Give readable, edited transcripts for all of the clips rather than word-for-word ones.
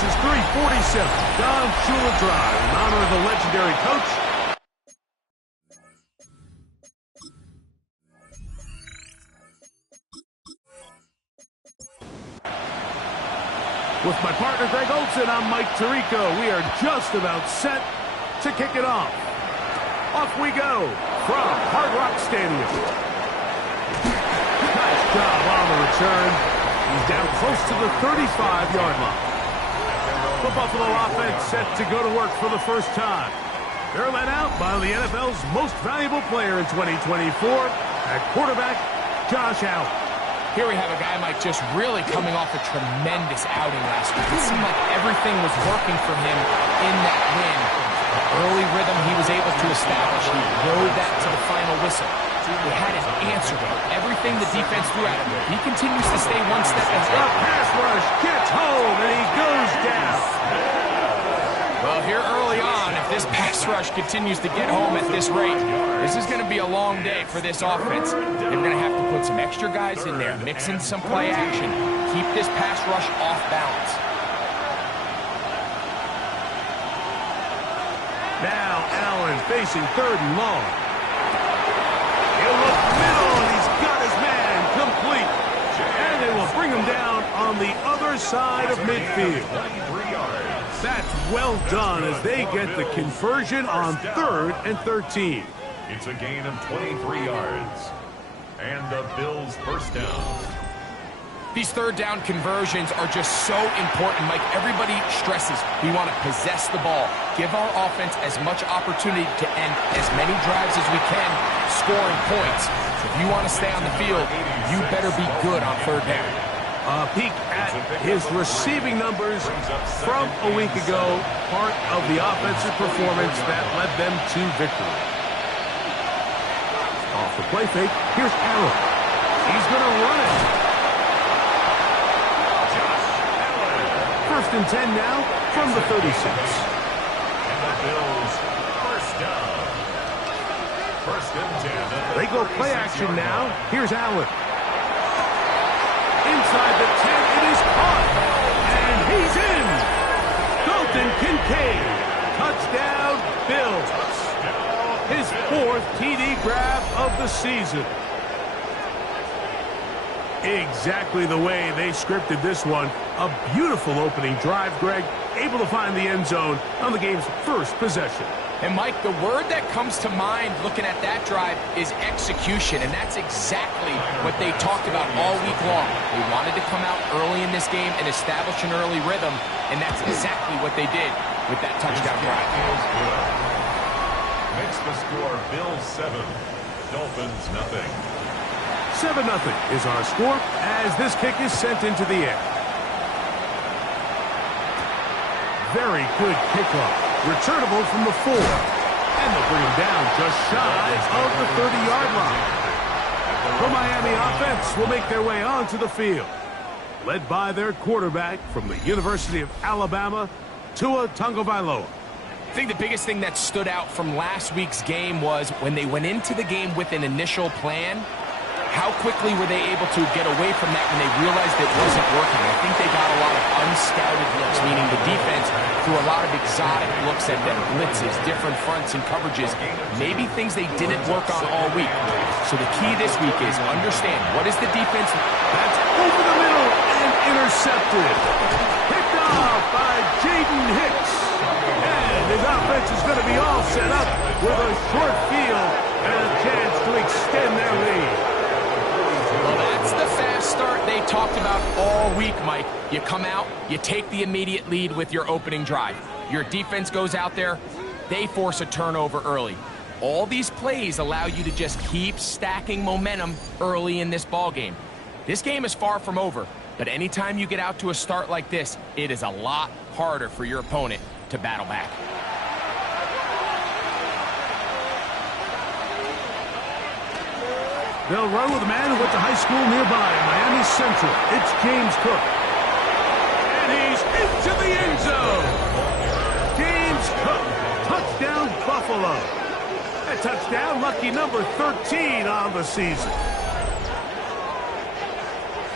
is 347. Don Shula Drive in honor of the legendary coach. With my partner, Greg Olson, I'm Mike Tirico. We are just about set to kick it off. Off we go from Hard Rock Stadium. Nice job on the return. He's down close to the 35-yard line. The Buffalo offense set to go to work for the first time. They're led out by the NFL's most valuable player in 2024, at quarterback, Josh Allen. Here we have a guy, Mike, just really coming off a tremendous outing last week. It seemed like everything was working for him in that win. The early rhythm he was able to establish, he rode that to the final whistle. He had his answer to everything the defense threw at him. He continues to stay one step ahead. The pass rush gets home, and he goes down. Well, here early on, if this pass rush continues to get home at this rate, this is going to be a long day for this offense. They're going to have to put some extra guys in there, mix in some play action, keep this pass rush off balance. Now Allen facing 3rd and long. He'll look middle, and he's got his man complete. And they will bring him down on the other side of midfield. That's well done as they get the conversion on 3rd and 13. It's a gain of 23 yards. And the Bills first down. These 3rd down conversions are just so important, Mike. Everybody stresses we want to possess the ball, give our offense as much opportunity to end as many drives as we can, scoring points. So if you want to stay on the field, you better be good on 3rd down. A peek at his receiving numbers from a week ago, part of the offensive performance that led them to victory. Off the play fake, here's Allen. He's going to run it. 1st and 10 now from the 36. And the Bills first down. 1st and 10. They go play action now. Here's Allen. Inside the 10, it is caught. And he's in. Dalton Kincaid. Touchdown, Bills. His 4th TD grab of the season. Exactly the way they scripted this one. A beautiful opening drive, Greg. Able to find the end zone on the game's first possession. And, Mike, the word that comes to mind looking at that drive is execution, and that's exactly what they talked about all week long. They wanted to come out early in this game and establish an early rhythm, and that's exactly what they did with that touchdown drive. Makes the score Bills 7, Dolphins nothing. 7-0 is our score as this kick is sent into the air. Very good kickoff. Returnable from the 4. And they'll bring him down just shy of the 30-yard line. The Miami offense will make their way onto the field, led by their quarterback from the University of Alabama, Tua Tagovailoa. I think the biggest thing that stood out from last week's game was when they went into the game with an initial plan, how quickly were they able to get away from that when they realized it wasn't working? I think they got a lot of unscouted looks, meaning the defense threw a lot of exotic looks at them, blitzes, different fronts and coverages, maybe things they didn't work on all week. So the key this week is understand, what is the defense? That's over the middle and intercepted. Picked off by Jaden Hicks. And his offense is going to be all set up with a short field and a chance to extend their lead. Well, that's the fast start they talked about all week, Mike. You come out, you take the immediate lead with your opening drive. Your defense goes out there, they force a turnover early. All these plays allow you to just keep stacking momentum early in this ball game. This game is far from over, but anytime you get out to a start like this, it is a lot harder for your opponent to battle back. They'll run with a man who went to high school nearby in Miami Central. It's James Cook. And he's into the end zone. James Cook, touchdown Buffalo. A touchdown, lucky number 13 on the season.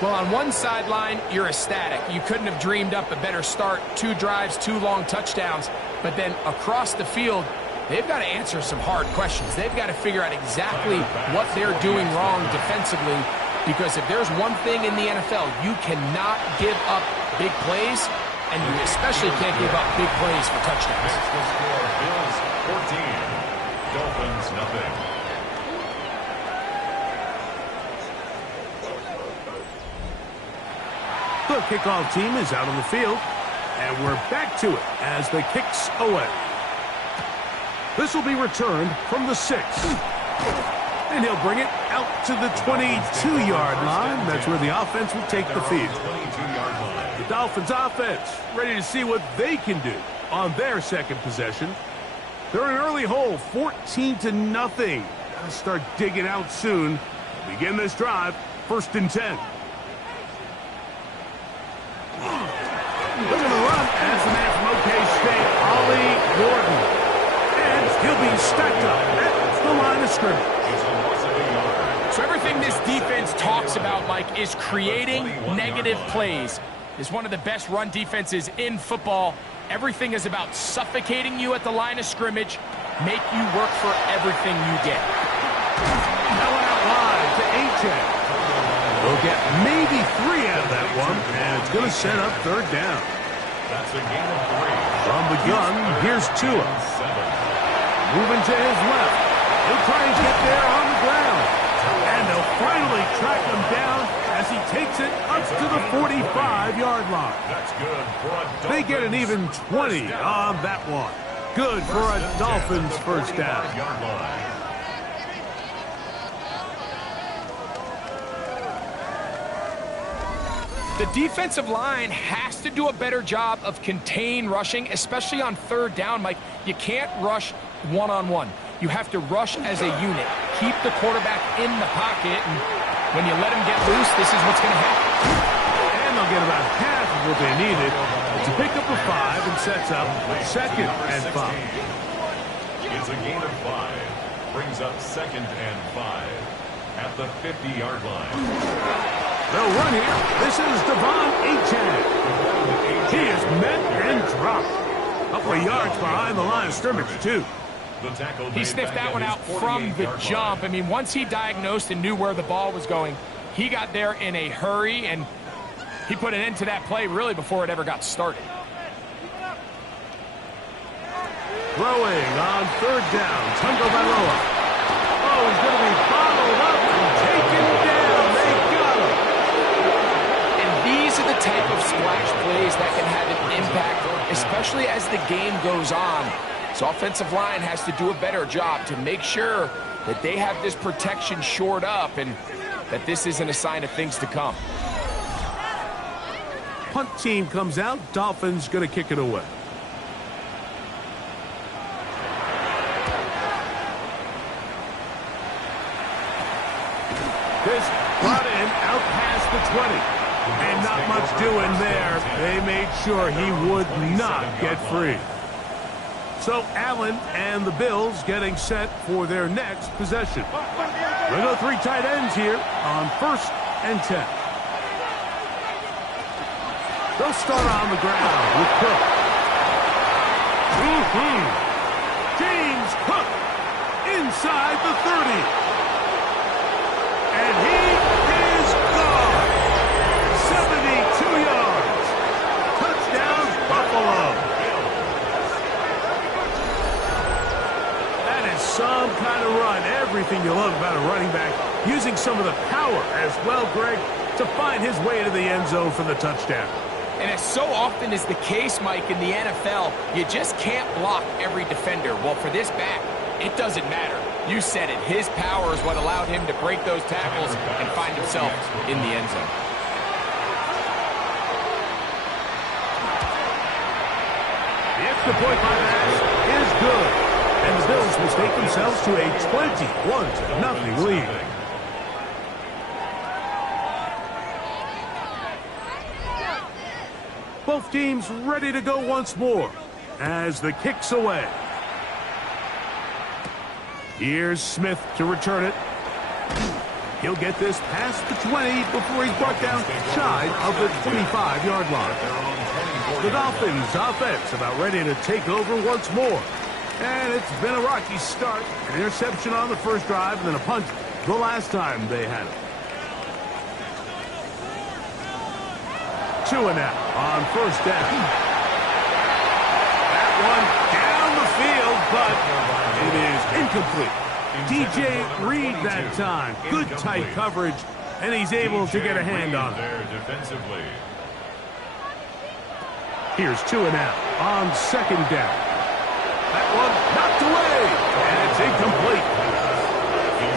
Well, on one sideline, you're ecstatic. You couldn't have dreamed up a better start. 2 drives, 2 long touchdowns. But then across the field, they've got to answer some hard questions. They've got to figure out exactly what they're doing wrong defensively, because if there's one thing in the NFL, you cannot give up big plays, and you especially can't give up big plays for touchdowns. Next to score, Bills 14, Dolphins nothing. The kickoff team is out on the field, and we're back to it as the kick's away. This will be returned from the 6. And he'll bring it out to the 22-yard line. That's where the offense will take the field. The Dolphins offense ready to see what they can do on their second possession. They're in an early hole, 14-0. Gotta start digging out soon. They'll begin this drive, 1st and 10. Looking to run as the man from OK State, Ollie Gordon. And he'll be stacked up at the line of scrimmage. So everything this defense talks about, Mike, is creating negative plays. It's one of the best run defenses in football. Everything is about suffocating you at the line of scrimmage, make you work for everything you get. Now out wide to A-Check. We'll get maybe 3 out of that one, and it's going to set up 3rd down. That's a gain of 3. From the gun, here's Tua. Moving to his left. He'll try and get there on the ground. And they'll finally track him down as he takes it up to the 45-yard line. That's good for a They get an even 20 on that one. Good for a Dolphins first down. The defensive line has to do a better job of contain rushing, especially on 3rd down, Mike. You can't rush one-on-one. You have to rush as a unit. Keep the quarterback in the pocket, and when you let him get loose, this is what's going to happen. And they'll get about half of what they needed to pick up a 5 and sets up 2nd and 5. It's a gain of 5. Brings up 2nd and 5 at the 50-yard line. They'll run here. This is Devon Achane. He is met and dropped. A couple of yards behind the line of scrimmage, too. He sniffed that one out from the jump. I mean, once he diagnosed and knew where the ball was going, he got there in a hurry, and he put an end to that play really before it ever got started. Throwing on 3rd down, Tungo Bailoa. Oh, he's going to be bottled up and taken down. They got him. And these are the type of splash plays that can have an impact, especially as the game goes on. So offensive line has to do a better job to make sure that they have this protection shored up and that this isn't a sign of things to come. Punt team comes out. Dolphins going to kick it away. This brought in out past the 20. And not much doing there. They made sure he would not get free. So Allen and the Bills getting set for their next possession. We'll go 3 tight ends here on 1st and 10. They'll start on the ground with Cook. James Cook inside the 30. And he is gone. 72 yards. Touchdown, Buffalo. Some kind of run. Everything you love about a running back. Using some of the power as well, Greg, to find his way to the end zone for the touchdown. And as so often is the case, Mike, in the NFL, you just can't block every defender. Well, for this back, it doesn't matter. You said it. His power is what allowed him to break those tackles and find himself in the end zone. The extra point by that is good. And the Bills will take themselves to a 21-0 lead. Both teams ready to go once more as the kick's away. Here's Smith to return it. He'll get this past the 20 before he's brought down shy of the 25-yard line. The Dolphins offense about ready to take over once more. And it's been a rocky start. An interception on the first drive and then a punt the last time they had it. Tua now on first down. That one down the field, but it is incomplete. DJ Reed that time. Good tight coverage, and he's able to get a hand on it. Here's Tua now on second down. That one knocked away, and it's incomplete.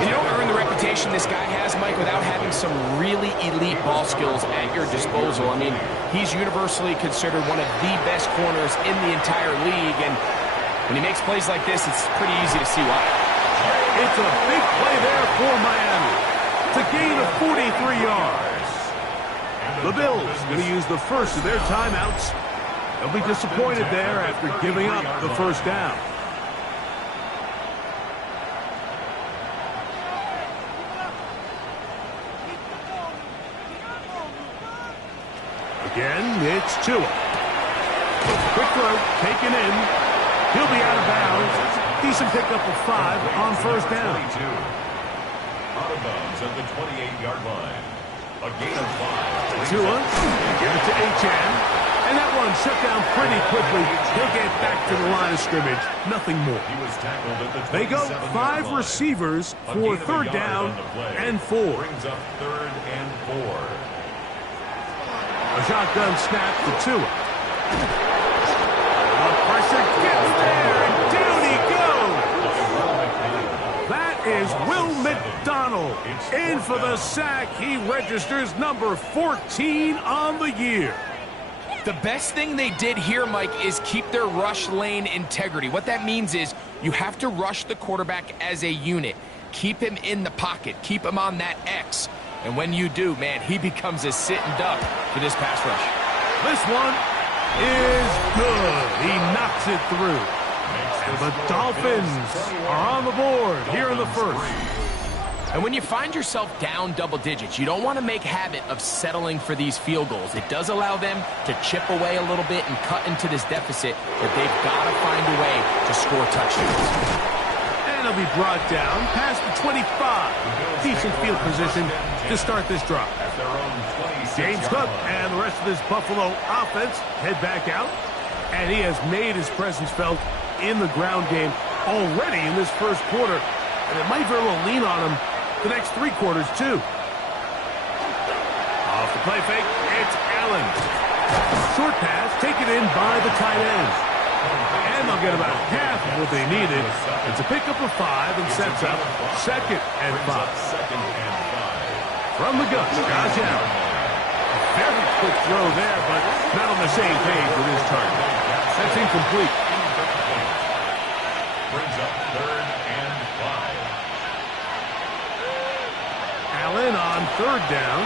You don't earn the reputation this guy has, Mike, without having some really elite ball skills at your disposal. I mean, he's universally considered one of the best corners in the entire league, and when he makes plays like this, it's pretty easy to see why. It's a big play there for Miami. It's a gain of 43 yards. The Bills going to use the first of their timeouts. They'll be disappointed there after giving up the first down. Again, it's Tua. Quick throw, taken in. He'll be out of bounds. Decent pickup of 5 on first down. Out of bounds at the 28-yard line. A gain of 5. Tua, give it to Achane. And that one shut down pretty quickly. He'll get back to the line of scrimmage. Nothing more. He was tackled at the they go 5 receivers for third down and 4. Brings up third and 4. A shotgun snap to Tua. The pressure gets there, and down he goes. That is Will McDonald. In for the sack. He registers number 14 on the year. The best thing they did here, Mike, is keep their rush lane integrity. What that means is you have to rush the quarterback as a unit. Keep him in the pocket. Keep him on that X. And when you do, man, he becomes a sitting duck for this pass rush. This one is good. He knocks it through. The Dolphins are on the board here in the first. And when you find yourself down double digits, you don't want to make habit of settling for these field goals. It does allow them to chip away a little bit and cut into this deficit, but they've got to find a way to score touchdowns. And he'll be brought down past the 25. Decent field position to start this drive. James Cook and the rest of this Buffalo offense head back out, and he has made his presence felt in the ground game already in this first quarter, and it might very well lean on him the next 3 quarters, too. Off the play fake, it's Allen. Short pass taken in by the tight end. And they'll get about half of what they needed. It's a pickup of 5 and sets up second and 5. From the gun, Josh Allen. A very quick throw there, but not on the same page with his target. That's incomplete. Brings up third and 5. Allen on third down.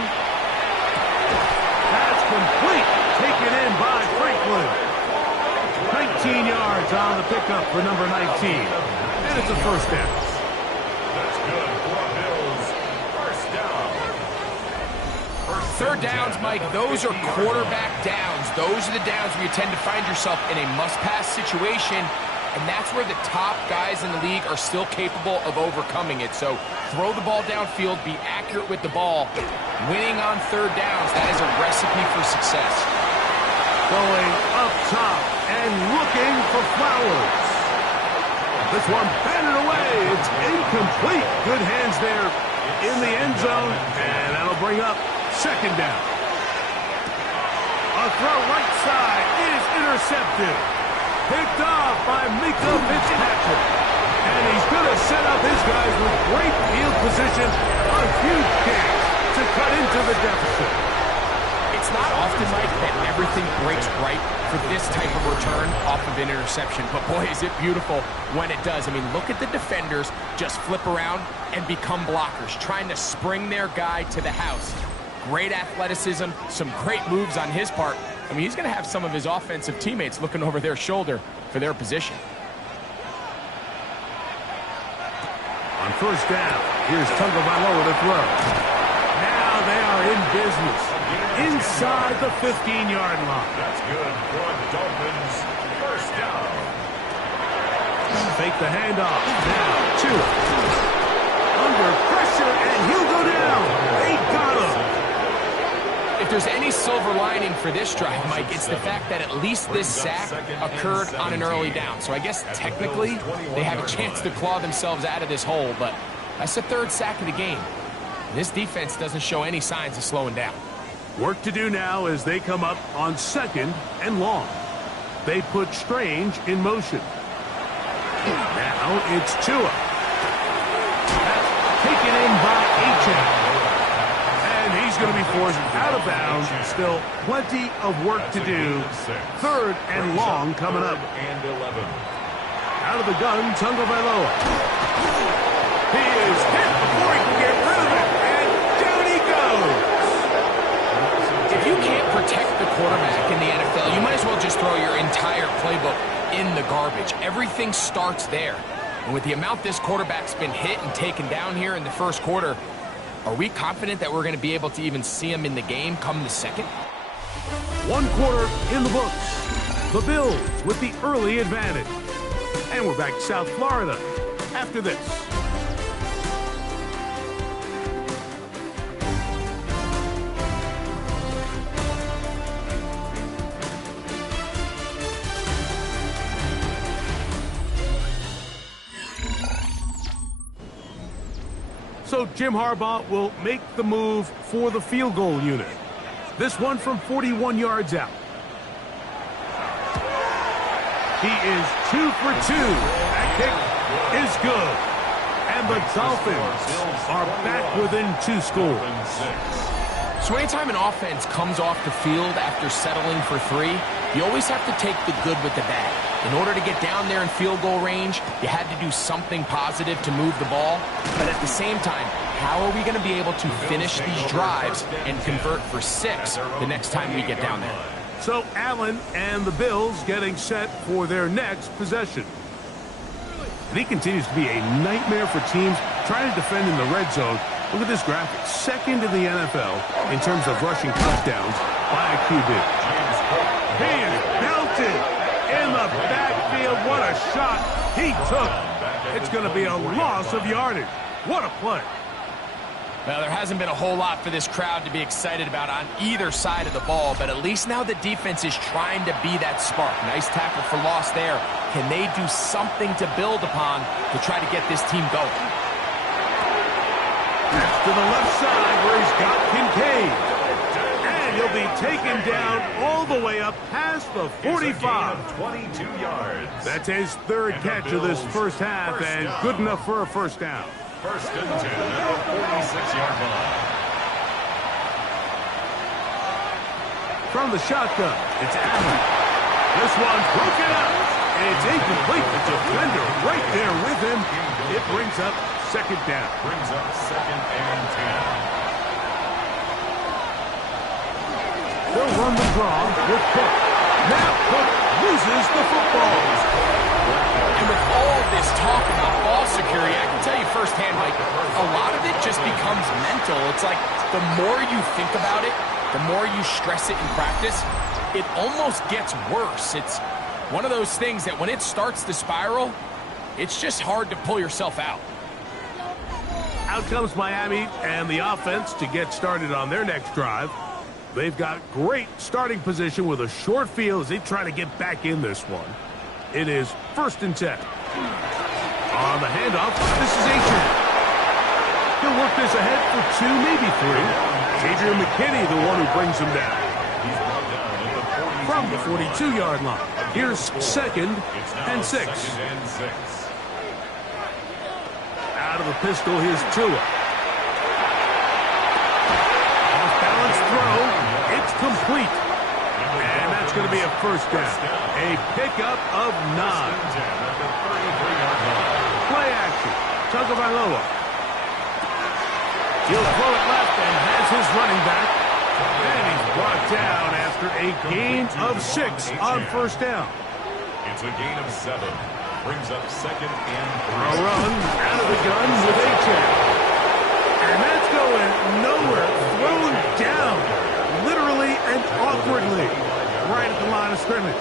That's complete. Taken in by Franklin. 19 yards on the pickup for number 19. And it's a first down. That's good for Bills. First down. Third downs, Mike, those are quarterback downs. Those are the downs where you tend to find yourself in a must-pass situation, and that's where the top guys in the league are still capable of overcoming it. So throw the ball downfield, be accurate with the ball. Winning on third downs, that is a recipe for success. Going up top and looking for Flowers. This one batted away. It's incomplete. Good hands there in the end zone, and that'll bring up second down. A throw right side is intercepted. Picked off by Mika Fitzpatrick. And he's going to set up his guys with great field position. A huge chance to cut into the deficit. It's not often, Mike, that everything breaks right for this type of return off of an interception. But boy, is it beautiful when it does. I mean, look at the defenders just flip around and become blockers, trying to spring their guy to the house. Great athleticism, some great moves on his part. I mean, he's going to have some of his offensive teammates looking over their shoulder for their position. On first down, Here's Tagovailoa to throw. Now they are in business. Inside the 15-yard line. That's good for a Dolphins first down. Fake the handoff. Now, Tua. Under pressure, and he'll go down. They got him. If there's any silver lining for this drive, Mike, it's the fact that at least this sack occurred on an early down. So I guess technically they have a chance to claw themselves out of this hole, but that's the third sack of the game. This defense doesn't show any signs of slowing down. Work to do now as they come up on 2nd and long. They put Strange in motion. Now it's Tua. That's taken in by Achane. And he's going to be forced out of bounds. Still plenty of work to do. 3rd and long coming up. And 11. Out of the gun, Tagovailoa. He is hit before he can get rid of it. And down he goes. If you can't protect the quarterback in the NFL, you might as well just throw your entire playbook in the garbage. Everything starts there. And with the amount this quarterback's been hit and taken down here in the first quarter, are we confident that we're going to be able to even see him in the game come the second? 1 quarter in the books. The Bills with the early advantage. And we're back to South Florida after this. So Jim Harbaugh will make the move for the field goal unit. This one from 41 yards out. He is 2 for 2. That kick is good. And the Dolphins are back within 2 scores. So anytime an offense comes off the field after settling for 3, you always have to take the good with the bad. In order to get down there in field goal range, you had to do something positive to move the ball. But at the same time, how are we going to be able to finish these drives and convert for 6 the next time we get down there? So Allen and the Bills getting set for their next possession. And he continues to be a nightmare for teams trying to defend in the red zone. Look at this graphic. 2nd in the NFL in terms of rushing touchdowns by a QB. He is belted in the backfield. What a shot he took. It's going to be a loss of yardage. What a play. Well, there hasn't been a whole lot for this crowd to be excited about on either side of the ball, but at least now the defense is trying to be that spark. Nice tackle for loss there. Can they do something to build upon to try to get this team going? That's to the left side where he's got Kincaid. And he'll be taken down all the way up past the 45. 22 yards. That's his 3rd catch of this first half, and good enough for a first down. 1st and 10 at the 46-yard line. From the shotgun, it's Allen. This one's broken up. It's incomplete. The defender right there with him. It brings up 2nd down. Brings up 2nd and 10. They'll run the draw with Cook. Now Cook loses the football. And with all this talk about ball security, I can tell you firsthand, Mike, a lot of it just becomes mental. It's like the more you think about it, the more you stress it in practice, it almost gets worse. It's one of those things that when it starts to spiral, it's just hard to pull yourself out. Out comes Miami and the offense to get started on their next drive. They've got great starting position with a short field as they try to get back in this one. It is 1st and 10. On the handoff, this is Achane. He'll work this ahead for 2, maybe 3. Adrian McKinney, the one who brings him down. From the 42-yard line. Here's 2nd and 6. Out of the pistol, here's Tua. Off-balance throw. It's complete. And that's going to be a first down. A pickup of 9. Play action. Tagovailoa. He'll throw it left and has his running back. And he's brought down after a gain of 6 on first down. It's a gain of 7. Brings up 2nd and 3. A run out of the gun with Achane. going nowhere. Thrown down, literally and awkwardly, right at the line of scrimmage.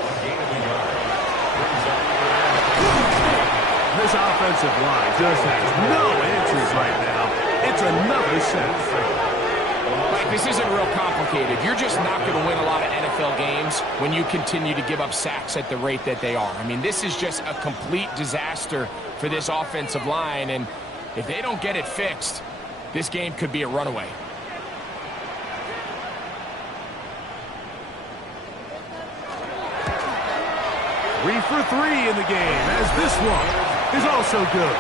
This offensive line just has no answers right now. It's another set. Mike, this isn't real complicated. You're just not going to win a lot of NFL games when you continue to give up sacks at the rate that they are. I mean, this is just a complete disaster for this offensive line, and if they don't get it fixed, this game could be a runaway. Three for three in the game, as this one is also good.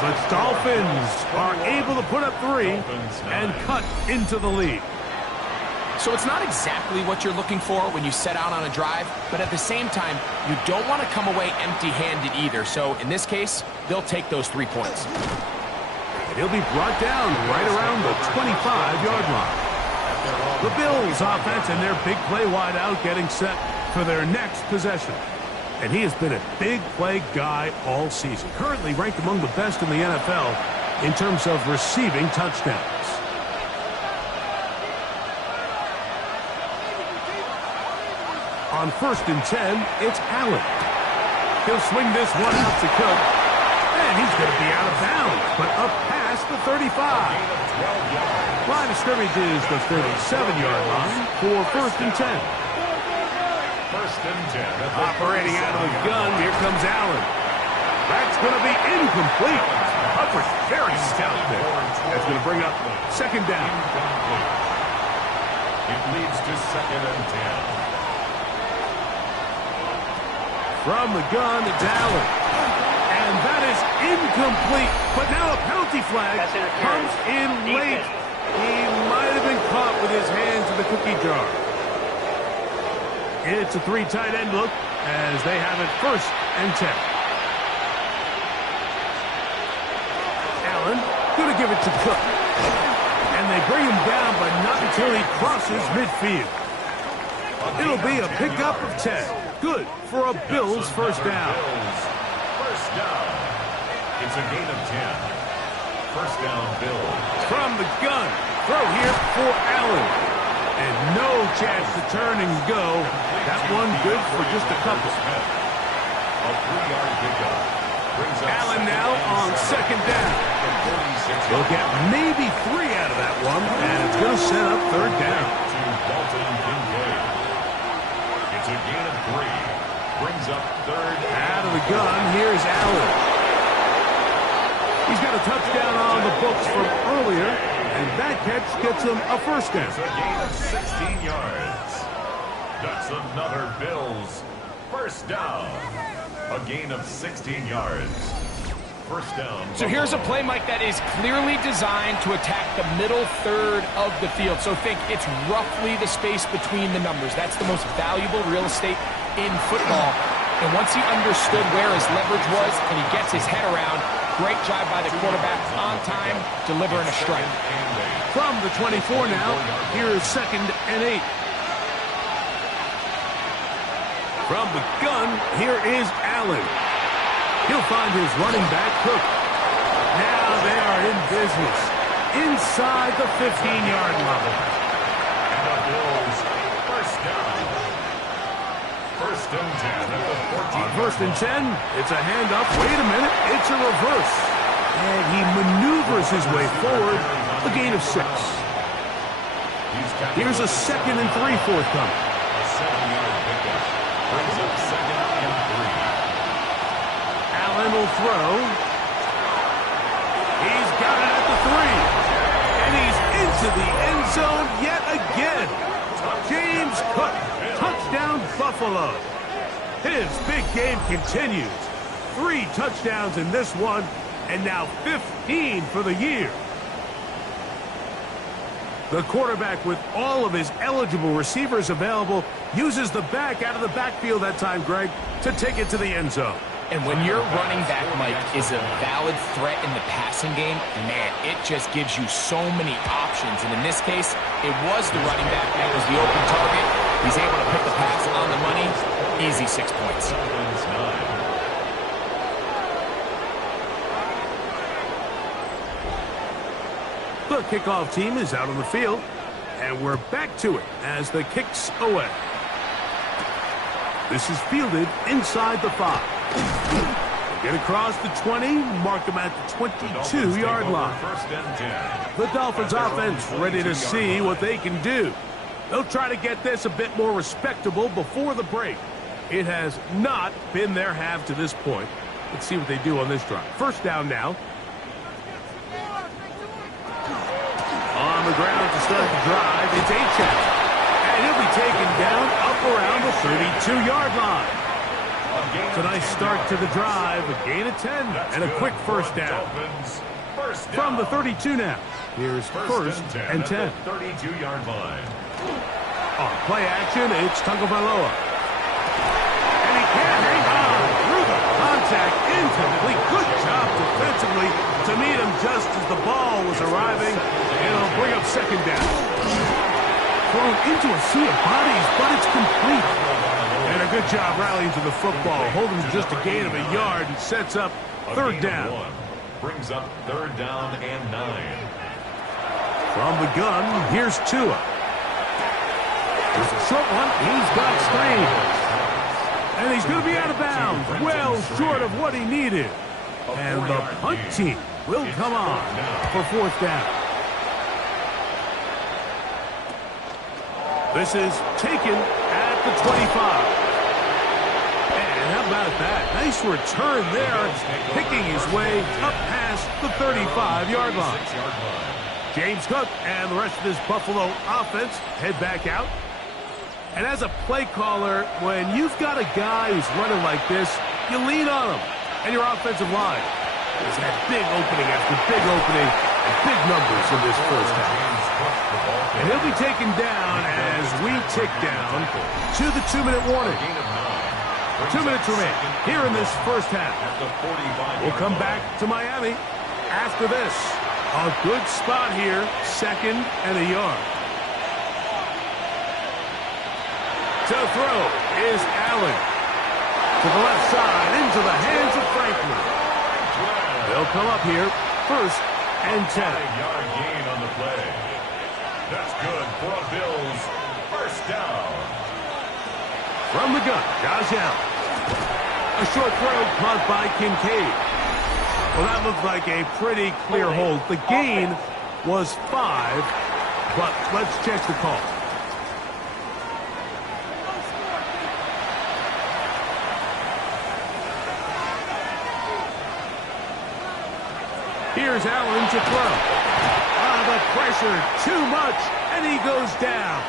But Dolphins are able to put up three and cut into the lead. So it's not exactly what you're looking for when you set out on a drive, but at the same time, you don't want to come away empty-handed either. So in this case, they'll take those 3 points. And he'll be brought down right around the 25-yard line. The Bills offense and their big play wideout getting set for their next possession. And he has been a big play guy all season. Currently ranked among the best in the NFL in terms of receiving touchdowns. On 1st and 10, it's Allen. He'll swing this one out to Cook. And he's going to be out of bounds, but up past the 35. Line of scrimmage is the 37-yard line for 1st and 10. First and 10. Operating out of the gun, here comes Allen. That's going to be incomplete. Coverage very stout there. That's going to bring up second down. It leads to 2nd and 10. From the gun, it's Allen. And that is incomplete. But now a penalty flag comes in late. He might have been caught with his hands in the cookie jar. It's a 3 tight end look as they have it 1st and 10. Allen going to give it to Cook. And they bring him down, but not until he crosses midfield. It'll be a pickup of 10. Good for a Bills first down. First down. It's a gain of 10. First down, Bills. From the gun. Throw here for Allen. And no chance to turn and go. That one good for just a couple. A 3-yard pickup. Allen now on 2nd down. They'll get maybe 3 out of that one, and it's going to set up 3rd down. It's a gain of 3. Brings up 3rd. Out of the gun, here's Allen. He's got a touchdown on the books from earlier, and that catch gets him a 1st down. It's a gain of 16 yards. That's another Bills first down. A gain of 16 yards. First down. So here's a play, Mike, that is clearly designed to attack the middle third of the field. So think it's roughly the space between the numbers. That's the most valuable real estate in football. And once he understood where his leverage was and he gets his head around, great job by the quarterback on time, delivering a strike. From the 24 now, here is 2nd and 8. From the gun, here is Allen. He'll find his running back, Cook. Now they are in business inside the 15-yard level. And the Bills first down. 1st and 10 at the 14. On 1st and 10, it's a handoff. Wait a minute, it's a reverse. And he maneuvers his way forward, a gain of 6. Here's a 2nd and 3 forthcoming. A 7-yard pickup. Brings up 2nd and 3. Allen will throw. He's got it at the 3. And he's into the end zone yet again. James Cook, touchdown Buffalo. His big game continues. 3 touchdowns in this one, and now 15 for the year. The quarterback, with all of his eligible receivers available, uses the back out of the backfield that time, Greg, to take it to the end zone. And when your running back, Mike, is a valid threat in the passing game, man, it just gives you so many options. And in this case, it was the running back that was the open target. He's able to put the pass on the money. Easy 6 points. The The kickoff team is out on the field, and we're back to it as the kick's away. This is fielded inside the 5. Get across the 20, mark them at the 22-yard line. The Dolphins offense ready to see what they can do. They'll try to get this a bit more respectable before the break. It has not been their half to this point. Let's see what they do on this drive. First down now. On the ground to start the drive, it's Achane. And he'll be taken down up around the 32-yard line. It's a nice start to the drive, a gain of 10, and a quick first down. From the 32 now, here's first and 10. 32-yard line. On play action, it's Tagovailoa. And he can't hang on through the contact, incomplete. Good job defensively to meet him just as the ball was arriving. It'll bring up second down. Thrown into a sea of bodies, but it's complete. And a good job rallying to the football, holding just a gain of a yard and sets up third down. Brings up third down and 9. From the gun, here's Tua. There's a short one. He's got Strange. And he's going to be out of bounds. Well short of what he needed. And the punt team will come on for fourth down. This is taken at the 25. And how about that? Nice return there. Picking his way up past the 35-yard line. James Cook and the rest of this Buffalo offense head back out. And as a play caller, when you've got a guy who's running like this, you lean on him. And your offensive line has had big opening after big opening and big numbers in this first half. And he'll be taken down as we tick down to the 2-minute warning. 2 minutes remain here in this first half. We'll come back to Miami after this. A good spot here, second and a yard. To throw is Allen. To the left side, into the hands of Franklin. They'll come up here, first and 10. Yard gain on the play. That's good for a Bills first down. From the gun, Josh Allen. A short throw caught by Kincaid. Well, that looked like a pretty clear hold. The gain was 5, but let's check the call. Here's Allen to throw. The pressure, too much, and he goes down.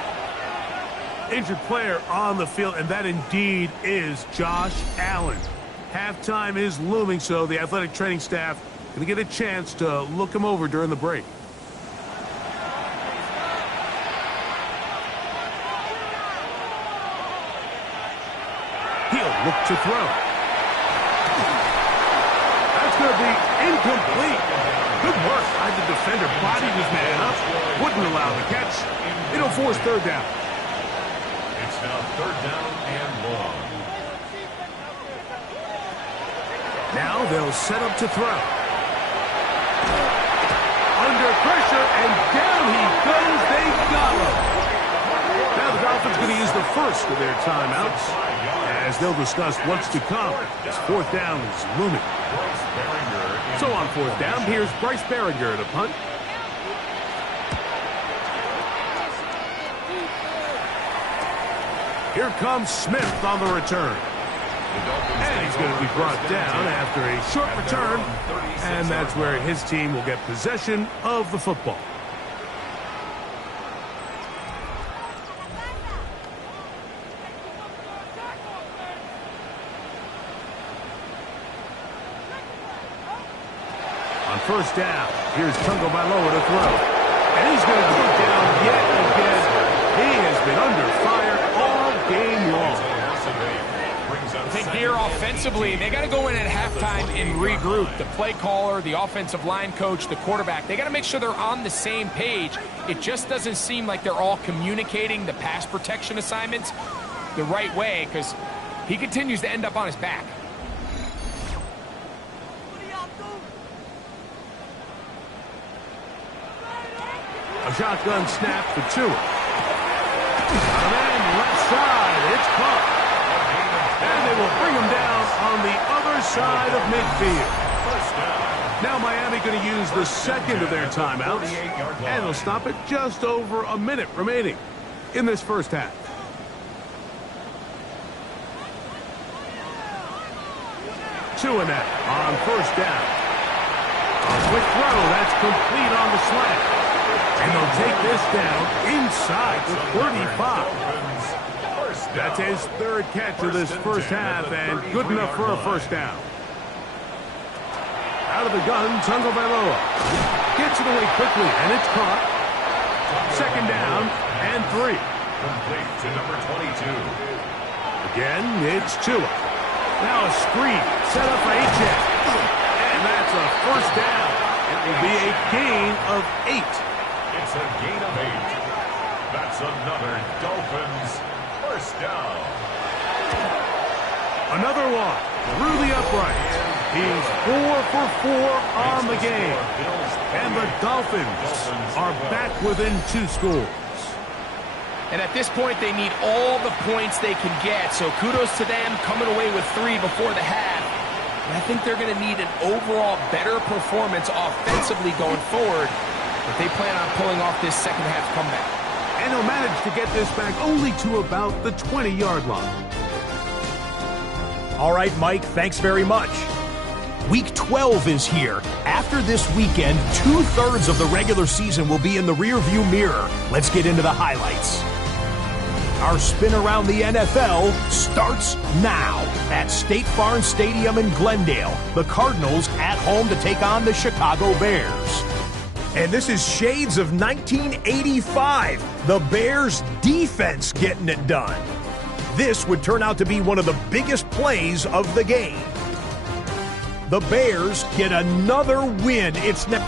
Injured player on the field, and that indeed is Josh Allen. Halftime is looming, so the athletic training staff going to get a chance to look him over during the break. He'll look to throw. That's going to be incomplete. Good work by the defender. Bodied his man up. Wouldn't allow the catch. It'll force third down. It's now third down and long. Now they'll set up to throw. Under pressure, and down he goes. They got him. Now the Dolphins going to use the first of their timeouts as they'll discuss what's to come as fourth down is looming. So on fourth down, here's Bryce Behringer to punt. Here comes Smith on the return. And he's going to be brought down after a short return. And that's where his team will get possession of the football. On first down, here's Tagovailoa to throw. And he's going to go down yet again. He has been under fire all game long. I think here offensively, they got to go in at halftime and regroup. The play caller, the offensive line coach, the quarterback, they got to make sure they're on the same page. It just doesn't seem like they're all communicating the pass protection assignments the right way because he continues to end up on his back. A shotgun snap for Tua. And then left side, it's caught. And they will bring him down on the other side of midfield. Now Miami going to use the second of their timeouts, and they'll stop it just over a minute remaining in this first half. Tua now on first down. A quick throw, that's complete on the slant. And they'll take this down inside the 35. That's his third catch of this first half, and good enough for a first down. Out of the gun, Tagovailoa gets it away quickly, and it's caught. Second down and 3. Complete to number 22. Again, it's Tua. Now a screen set up for H.J. And that's a first down. It will be a gain of 8. It's a gain of 8. That's another Dolphins first down. Another one through the uprights. He's 4 for 4 on the game. And the Dolphins are back within 2 scores. And at this point, they need all the points they can get. So kudos to them coming away with 3 before the half. And I think they're going to need an overall better performance offensively going forward if they plan on pulling off this second half comeback. And he'll manage to get this back only to about the 20-yard line. All right, Mike, thanks very much. Week 12 is here. After this weekend, 2/3 of the regular season will be in the rearview mirror. Let's get into the highlights. Our spin around the NFL starts now at State Farm Stadium in Glendale. The Cardinals at home to take on the Chicago Bears. And this is shades of 1985. The Bears defense getting it done. This would turn out to be one of the biggest plays of the game. The Bears get another win. It's now.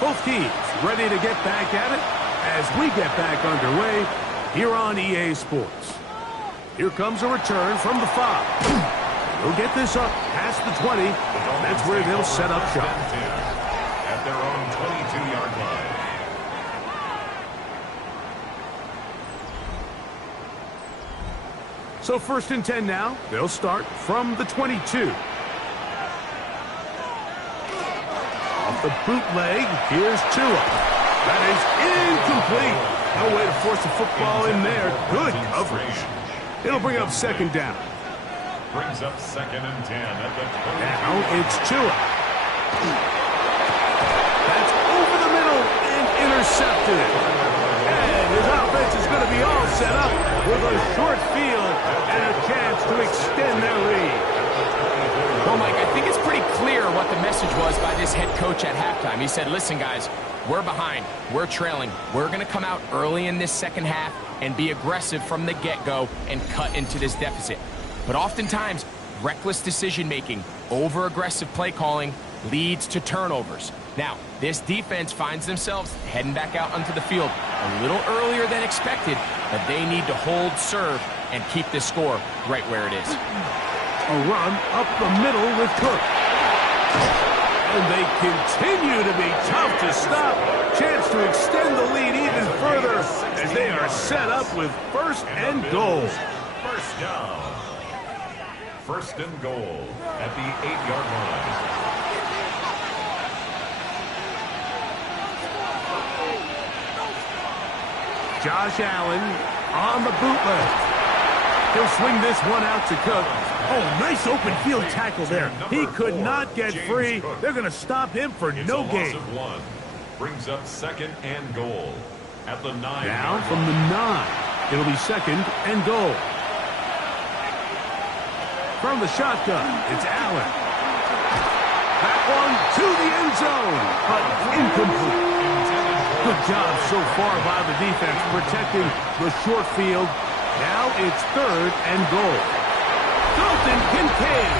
Both teams ready to get back at it as we get back underway here on EA Sports. Here comes a return from the 5. They'll get this up past the 20. That's where they'll set up shop. At their own 22-yard line. So 1st and 10 now. They'll start from the 22. Off the bootleg, here's Tua. That is incomplete. No way to force the football in there. Good coverage. It'll bring up second down. Brings up 2nd and 10 at the 22. Now it's Tua. That's over the middle and intercepted. And his offense is going to be all set up with a short field and a chance to extend their lead. Well, Mike, I think it's pretty clear what the message was by this head coach at halftime. He said, listen, guys, we're behind. We're trailing. We're going to come out early in this second half and be aggressive from the get-go and cut into this deficit. But oftentimes, reckless decision-making, over-aggressive play calling leads to turnovers. Now, this defense finds themselves heading back out onto the field a little earlier than expected, but they need to hold serve and keep this score right where it is. A run up the middle with Cook. And they continue to be tough to stop. Chance to extend the lead even further as they are set up with 1st and goal. First down. 1st and goal at the 8-yard line. Josh Allen on the bootleg. He'll swing this one out to Cook. Oh, nice open field tackle there. He could not get free. They're going to stop him for no gain. Brings up 2nd and goal at the 9. Now from the 9. It'll be 2nd and goal. From the shotgun, it's Allen. That one to the end zone, but incomplete. Good job so far by the defense protecting the short field. Now it's 3rd and goal. Dalton Kincaid,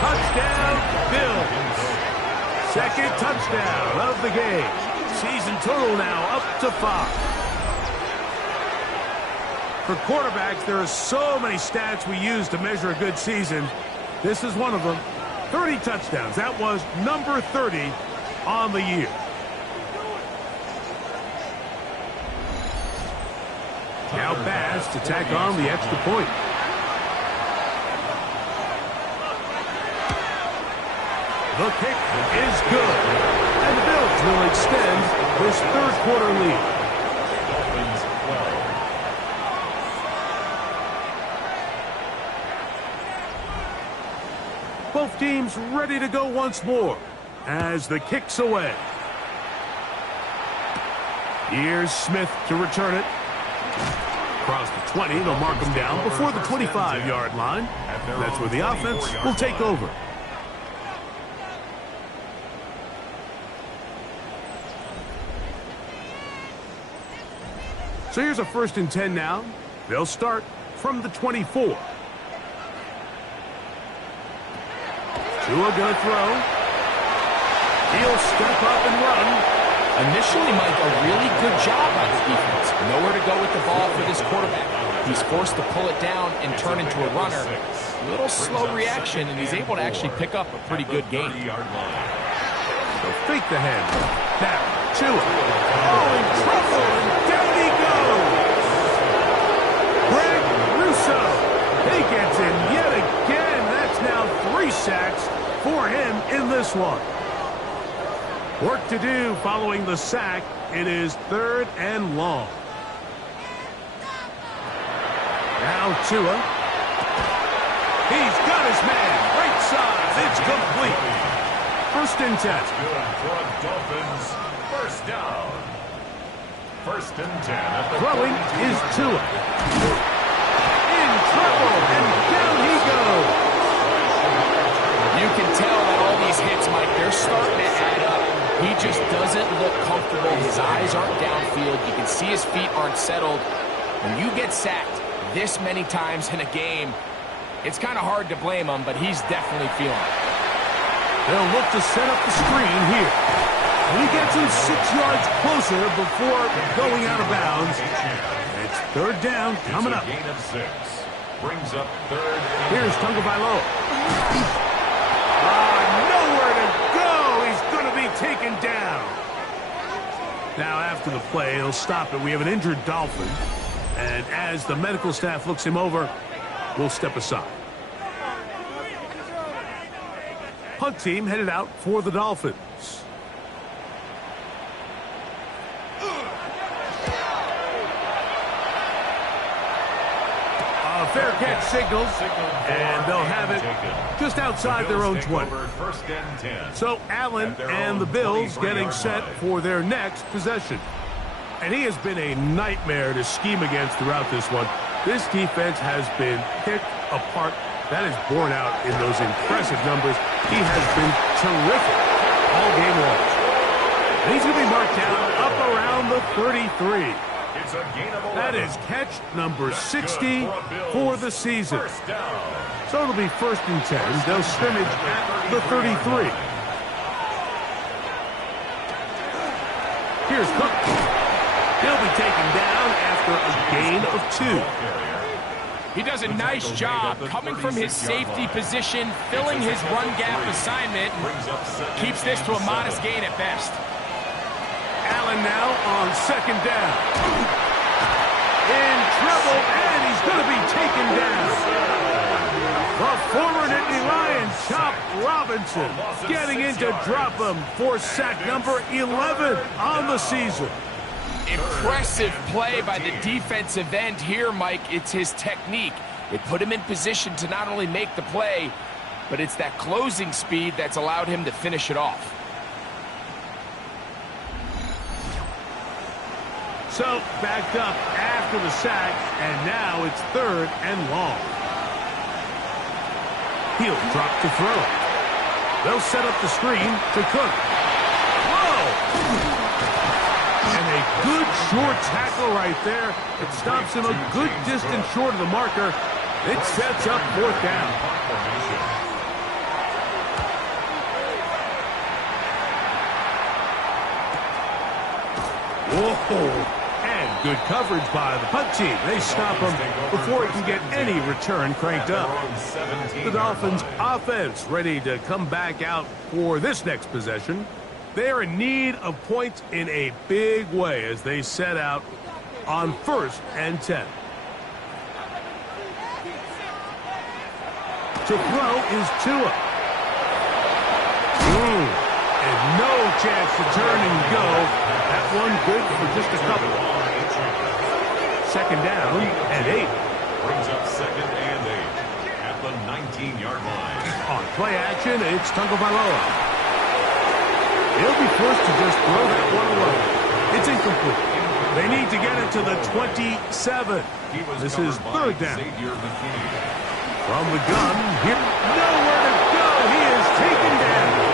touchdown Bills. Second touchdown of the game. Season total now up to 5. For quarterbacks, there are so many stats we use to measure a good season. This is one of them. 30 touchdowns. That was number 30 on the year. Now Bass to tack on the extra point. The kick is good. And the Bills will extend this third quarter lead. Dolphins 12. Both teams ready to go once more as the kick's away. Here's Smith to return it. Across the 20, they'll mark him down before the 25-yard line. That's where the offense will take over. So here's a 1st and 10 now. They'll start from the 24. Tua gonna throw. He'll step up and run. Initially, Mike, a really good job by the defense. Nowhere to go with the ball for this quarterback. He's forced to pull it down and turn into a runner. A little slow reaction, and he's able to actually pick up a pretty good game. So fake the hand. Now, Tua. Oh, in trouble, and down he goes. Greg Russo. He gets in yet again. That's now 3 sacks for him in this one. Work to do following the sack. It is 3rd and long. Now Tua. He's got his man. Right side. It's complete. 1st and 10. Good for Dolphins. 1st down. 1st and 10 at the Throwing 42. is Tua. In trouble, and down he goes. You can tell that all these hits, Mike, they're starting to add up. He just doesn't look comfortable. His eyes aren't downfield. You can see his feet aren't settled. When you get sacked this many times in a game, it's kind of hard to blame him, but he's definitely feeling it. They'll look to set up the screen here. And he gets him 6 yards closer before going out of bounds. It's 3rd down coming up. Gain of 6. Brings up 3rd. Here's Tagovailoa. Nowhere to go. He's going to be taken down. Now, after the play, he'll stop it. We have an injured Dolphin. And as the medical staff looks him over, we'll step aside. Punt team headed out for the Dolphins. A fair catch signals, and they'll have it just outside their own 20. 1st and 10. So Allen and the Bills getting set for their next possession. And he has been a nightmare to scheme against throughout this one. This defense has been picked apart. That is borne out in those impressive numbers. He has been terrific all game long. And he's going to be marked down up around the 33. It's a gain of 11. That is catch number 60 for the season. 1st down. So it'll be 1st and 10. They'll scrimmage at the 33. Here's Cook. He'll be taken down after a gain of 2. He does a nice job coming from his safety position, filling his run gap assignment, and keeps this to a modest gain at best. Allen now on 2nd down. In trouble, and he's going to be taken down. The former Nittany Lion, Chop Robinson, getting in to drop him for sack number 11 on the season. Impressive play by the defensive end here, Mike. It's his technique. It put him in position to not only make the play, but it's that closing speed that's allowed him to finish it off. So, backed up after the sack, and now it's 3rd and long. He'll drop to throw. They'll set up the screen to Cook. Whoa! And a good short tackle right there. It stops him a good distance short of the marker. It sets up 4th down. Whoa. And good coverage by the punt team. They stop him before he can get any return cranked up. The Dolphins offense ready to come back out for this next possession. They're in need of points in a big way as they set out on 1st and 10. To throw is Tua. And no chance to turn and go. That one good for just a couple. 2nd down and 8. Brings up 2nd and 8 at the 19-yard line. On play action, it's Tagovailoa. He'll be forced to just throw that one away. It's incomplete. They need to get it to the 27. This is 3rd down. From the gun, here, nowhere to go. He is taken down.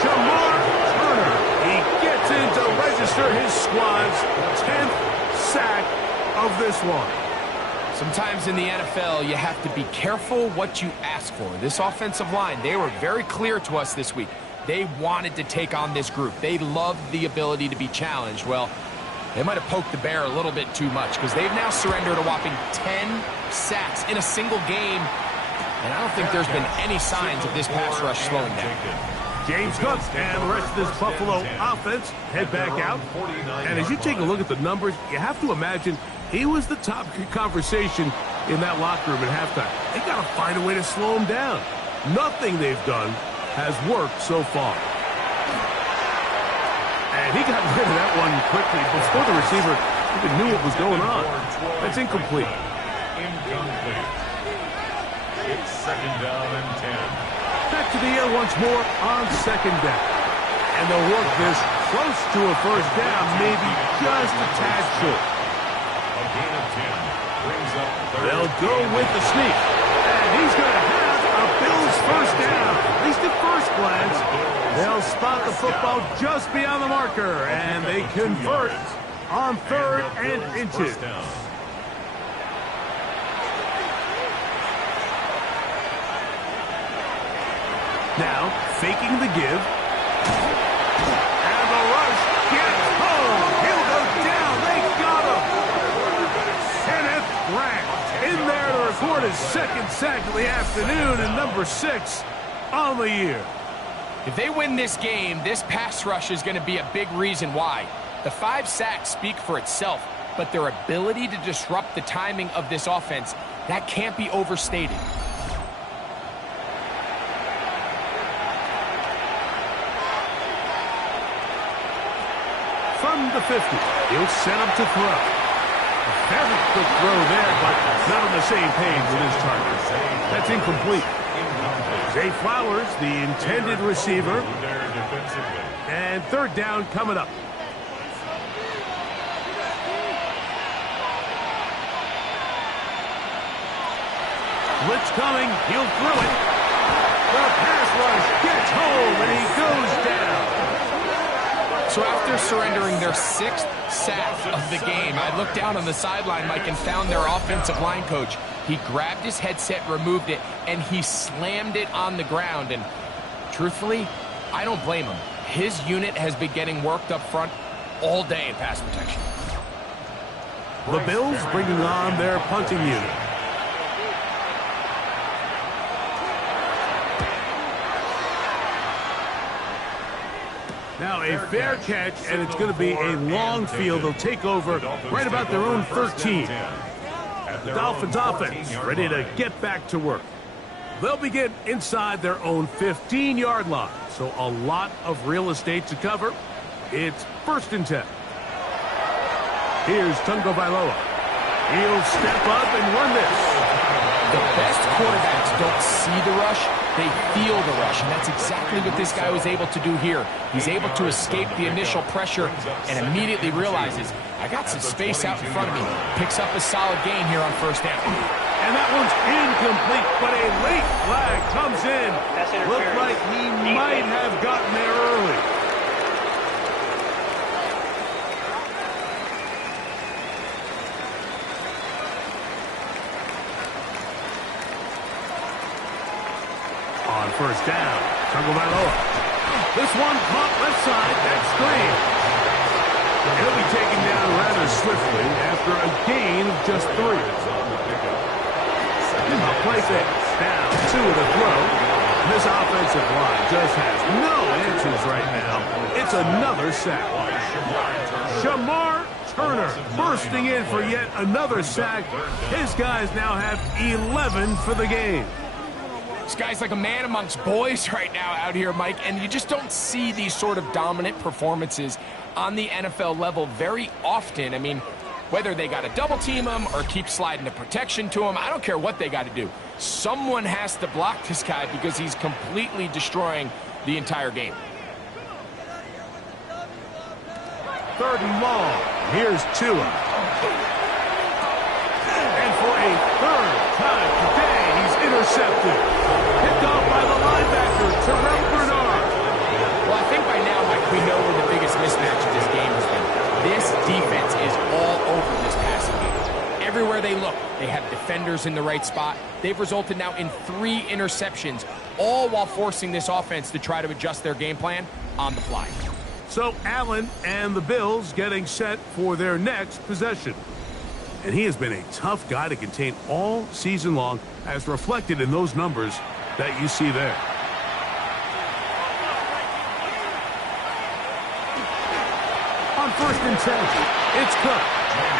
Shamar Turner. He gets in to register his squad's 10th sack of this one. Sometimes in the NFL, you have to be careful what you ask for. This offensive line, they were very clear to us this week. They wanted to take on this group. They loved the ability to be challenged. Well, they might have poked the bear a little bit too much because they've now surrendered a whopping 10 sacks in a single game. And I don't think there's been any signs of this pass rush slowing down. James Cook and the rest of this Buffalo offense head back out. And as you take a look at the numbers, you have to imagine he was the top conversation in that locker room at halftime. They got to find a way to slow him down. Nothing they've done has worked so far. And he got rid of that one quickly before the receiver even knew what was going on. That's incomplete. Incomplete. It's 2nd down and 10. Back to the air once more on 2nd down. And they'll work this close to a 1st down, maybe just a tad short. A gain of 10 brings up 3rd. They'll go with the sneak. And he's going to have a Bills 1st down. At least at first glance, they'll spot the football just beyond the marker, and they convert on 3rd and inches. Now, faking the give. And the rush gets home. He'll go down. They got him. Kenneth Grant in there to record his 2nd sack of the afternoon and number 6 on the year. If they win this game, this pass rush is going to be a big reason why. The 5 sacks speak for itself, but their ability to disrupt the timing of this offense, that can't be overstated. From the 50, he'll set up to throw. A very quick throw there, but not on the same page with his target. That's incomplete. Zay Flowers, the intended receiver. And 3rd down coming up. Blitz coming. He'll throw it. The pass rush gets home, and he goes down. So after surrendering their 6th sack of the game, I looked down on the sideline, Mike, and found their offensive line coach. He grabbed his headset, removed it, and he slammed it on the ground. And truthfully, I don't blame him. His unit has been getting worked up front all day in pass protection. The Bills bringing on their punting unit. Now a fair catch, and it's going to be a long field. They'll take over right about their own 13. The Dolphins offense ready to get back to work. They'll begin inside their own 15-yard line. So a lot of real estate to cover. It's 1st and 10. Here's Tagovailoa. He'll step up and run this. The best quarterbacks don't see the rush, they feel the rush, and that's exactly what this guy was able to do here. He's able to escape the initial pressure and immediately realizes, I got some space out in front of me. Picks up a solid gain here on 1st down. And that one's incomplete, but a late flag comes in. Looked like he might have gotten there early. On 1st down, Tagovailoa. This one caught left side, that's 3. He'll be taken down rather swiftly after a gain of just 3. A play fake. Down 2 with a throw. This offensive line just has no answers right now. It's another sack. Shamar Turner bursting in for yet another sack. His guys now have 11 for the game. This guy's like a man amongst boys right now out here, Mike, and you just don't see these sort of dominant performances on the NFL level very often. I mean, whether they got to double team him or keep sliding the protection to him, I don't care what they got to do. Someone has to block this guy because he's completely destroying the entire game. 3rd and long. Here's Tua. And for a 3rd time today, he's intercepted. Picked off by the linebacker, Terrell Bernard. Well, I think by now, Mike, we know where the biggest mismatch of this game has been. This defense is all over this passing game. Everywhere they look, they have defenders in the right spot. They've resulted now in 3 interceptions, all while forcing this offense to try to adjust their game plan on the fly. So Allen and the Bills getting set for their next possession. And he has been a tough guy to contain all season long, as reflected in those numbers that you see there. On 1st and 10, it's Cook.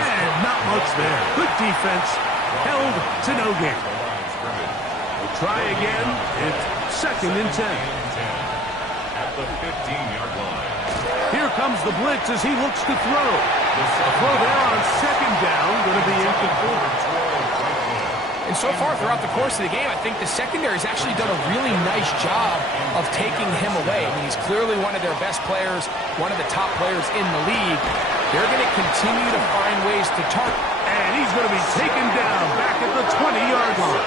And not much there. Good defense. Held to no gain. We'll try again. It's 2nd and 10. At the 15-yard line. Here comes the blitz as he looks to throw. A throw there on 2nd down, going to be incomplete. And so far throughout the course of the game, I think the secondary has actually done a really nice job of taking him away. I mean, he's clearly one of their best players, one of the top players in the league. They're going to continue to find ways to target. And he's going to be taken down back at the 20-yard line.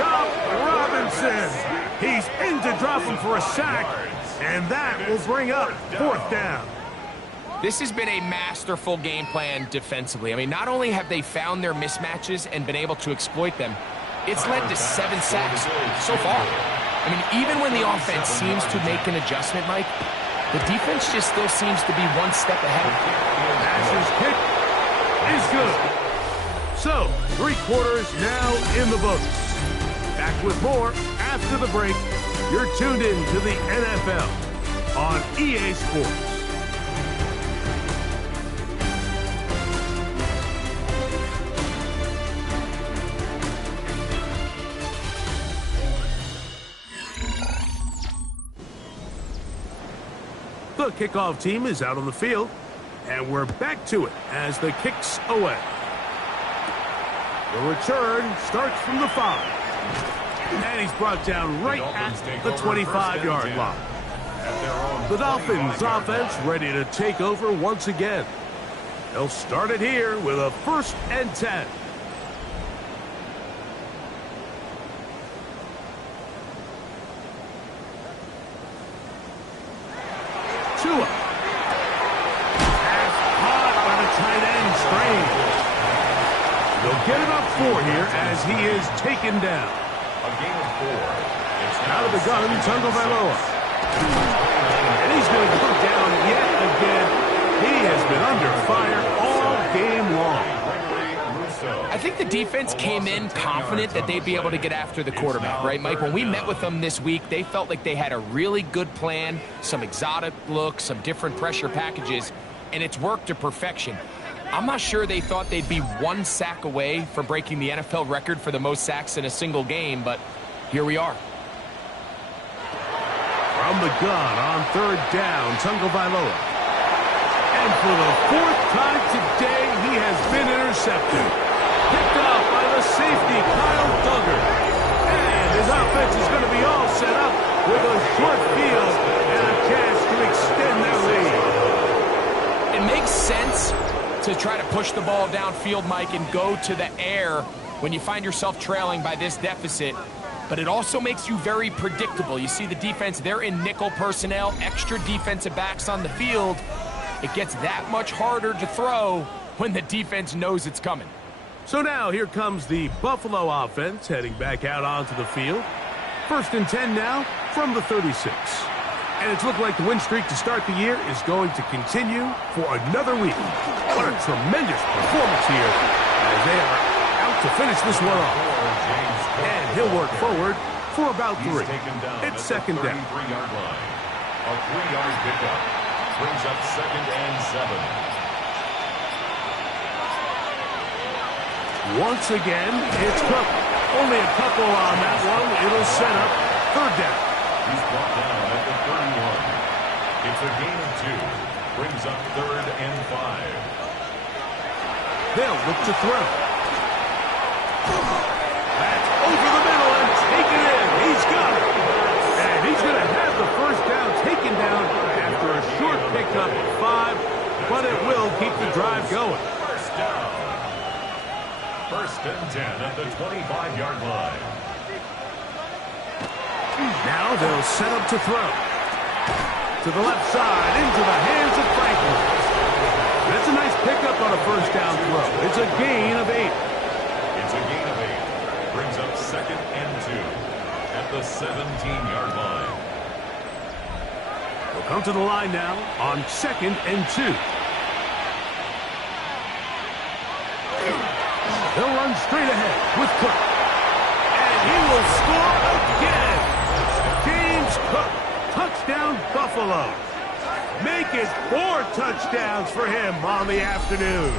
Chop Robinson. He's in to drop him for a sack. And that will bring up 4th down. This has been a masterful game plan defensively. I mean, not only have they found their mismatches and been able to exploit them, it's led to 7 sacks so far. I mean, even when the offense seems to make an adjustment, Mike, the defense just still seems to be one step ahead. Asher's kick is good. So, 3 quarters now in the books. Back with more after the break. You're tuned in to the NFL on EA Sports. The kickoff team is out on the field, and we're back to it as the kick's away. The return starts from the 5. And he's brought down right at the 25-yard line. The Dolphins offense ready to take over once again. They'll start it here with a 1st and 10. Tua. Pass caught by the tight end, Strange. They'll get it up 4 here as he is taken down. A gain of 4. It's Out of the gun, Tungo Bailoa. And he's going to go down yet again. He has been under fire all game long. I think the defense came in confident that they'd be able to get after the quarterback, right, Mike? When we met with them this week, they felt like they had a really good plan, some exotic looks, some different pressure packages, and it's worked to perfection. I'm not sure they thought they'd be 1 sack away from breaking the NFL record for the most sacks in a single game, but here we are. From the gun on 3rd down, Tungo Bailoa. And for the 4th time today, he has been intercepted. Picked off by the safety, Kyle Duggar. And his offense is going to be all set up with a short field and a chance to extend their lead. It makes sense to try to push the ball downfield, Mike, and go to the air when you find yourself trailing by this deficit. But it also makes you very predictable. You see the defense, they're in nickel personnel, extra defensive backs on the field. It gets that much harder to throw when the defense knows it's coming. So now here comes the Buffalo offense heading back out onto the field. 1st and 10 now from the 36. And it's looked like the win streak to start the year is going to continue for another week. What a tremendous performance here as they are out to finish this one off. And he'll work forward for about 3. It's second down. 33-yard line. A 3-yard pickup brings up 2nd and 7. Once again, it's Cook. Only a couple on that one. It'll set up 3rd down. He's brought down at the 31. It's a gain of 2. Brings up 3rd and 5. They'll look to throw. That's over the middle and taken in. He's got it. And he's going to have the 1st down taken down after a short pickup of 5, but it will keep the drive going. 1st down. 1st and 10 at the 25-yard line. Now they'll set up to throw. To the left side, into the hands of Franklin. That's a nice pickup on a 1st down throw. It's a gain of 8. It's a gain of 8. Brings up 2nd and 2 at the 17-yard line. We'll come to the line now on 2nd and 2. They'll run straight ahead with Cook. And he will score again. James Cook, touchdown Buffalo. Make it 4 touchdowns for him on the afternoon.